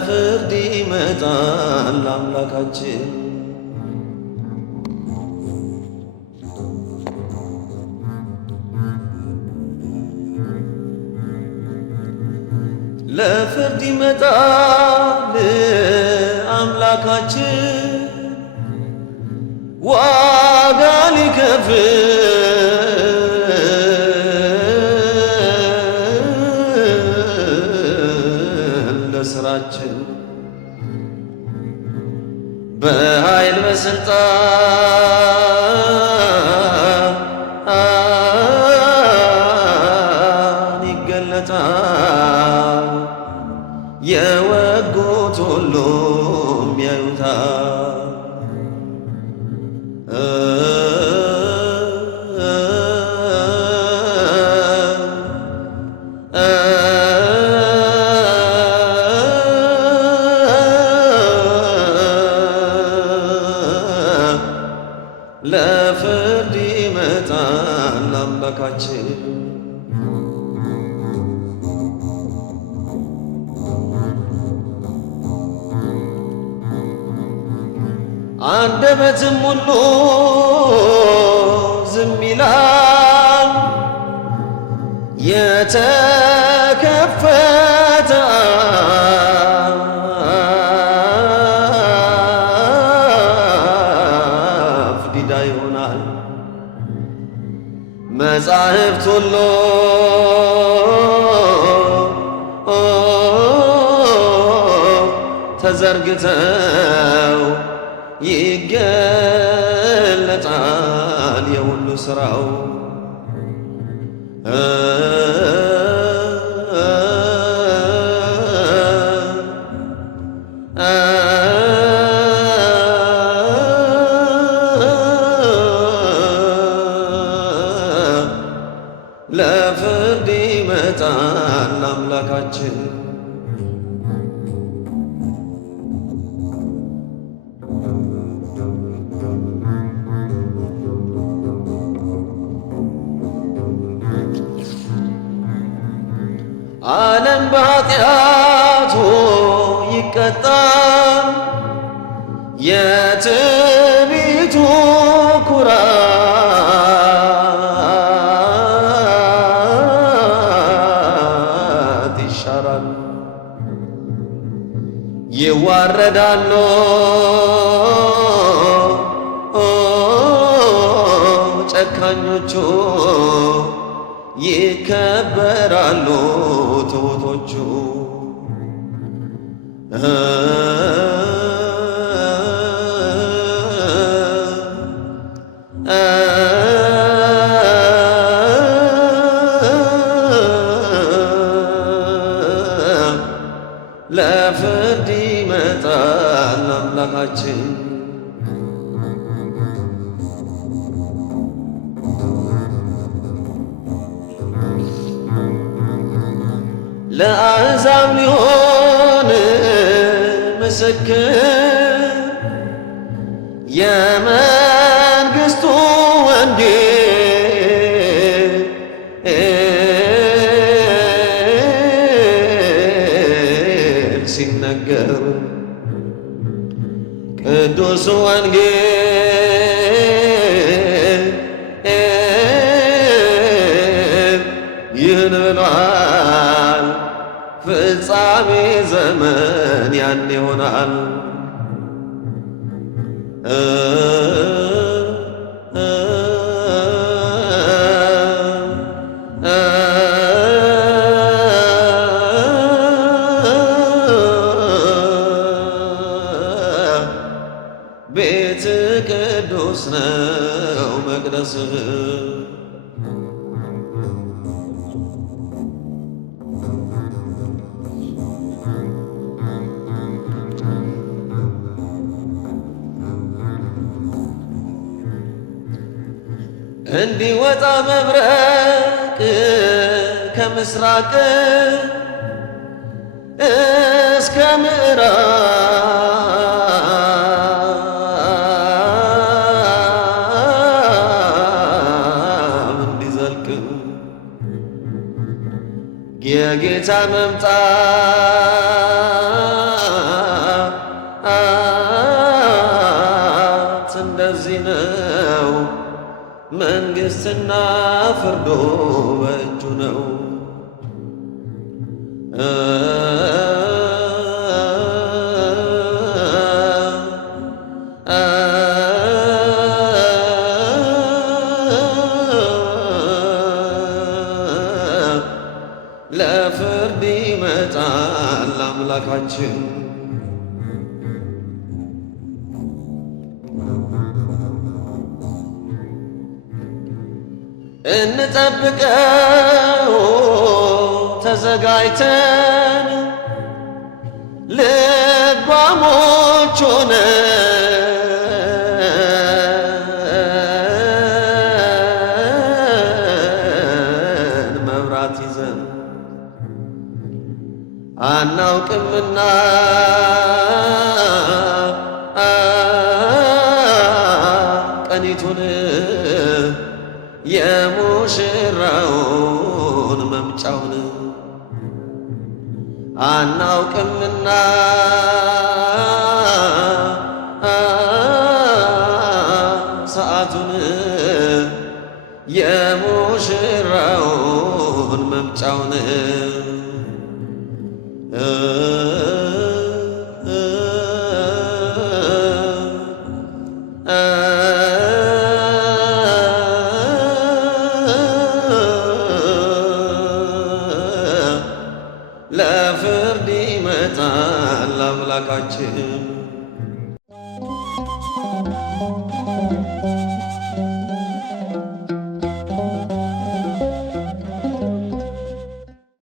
ለፍርድ ይመጣል አምላካችን። ለፍርድ ይመጣል አምላካችን ዋጋ ሊከፍል ለስራችን በኃይል በስልጣን ይገለጣል። የወጉት ሁሉም ያዩታል። ለፍርድ ይመጣል አምላካችን። አንደበትም ሁሉ ዝም ይላል። የተከፈተ አፍ ዲዳ ይሆናል። መጻሕፍት ሁሉ ተዘርግተው ይገለጣል የሁሉ ሥራው። ለፍርድ ይመጣል አምላካችን። ዓለም በኃጢአቱ ይቀጣል። የትዕቢቱ ኩራት ይሻራል። ይዋረዳሉ ጨካኞቹ፣ ይከበራሉ ትሑቶቹ። ለፍርድ ይመጣል አምላካችን። ለአሕዛብ ሊሆን ምስክር የመንግሥቱ ወንጌል ሲነገር ቅዱስ ወንጌል ይህን ብሏል። ፍጻሜ ዘመን ያን ይሆናል። ቤት ቅዱስ ነው መቅደስህ። እንዲወጣ መብረቅ ከምስራቅ እስከ ምዕራብ እንዲዘልቅ የጌታ መምጣት ክርስትና ፍርዶ በእጁ ነው። ለፍርድ ይመጣል አምላካችን። እንጠብቀው ተዘጋጅተን ልባሞች ሆነን መብራት ይዘን አናውቅምና ቀኒቱን የሙሽራውን መምጫውን አናውቅምና ሰዓቱን የሙሽራውን መምጫውን ለፍርድ ይመጣል አምላካችን።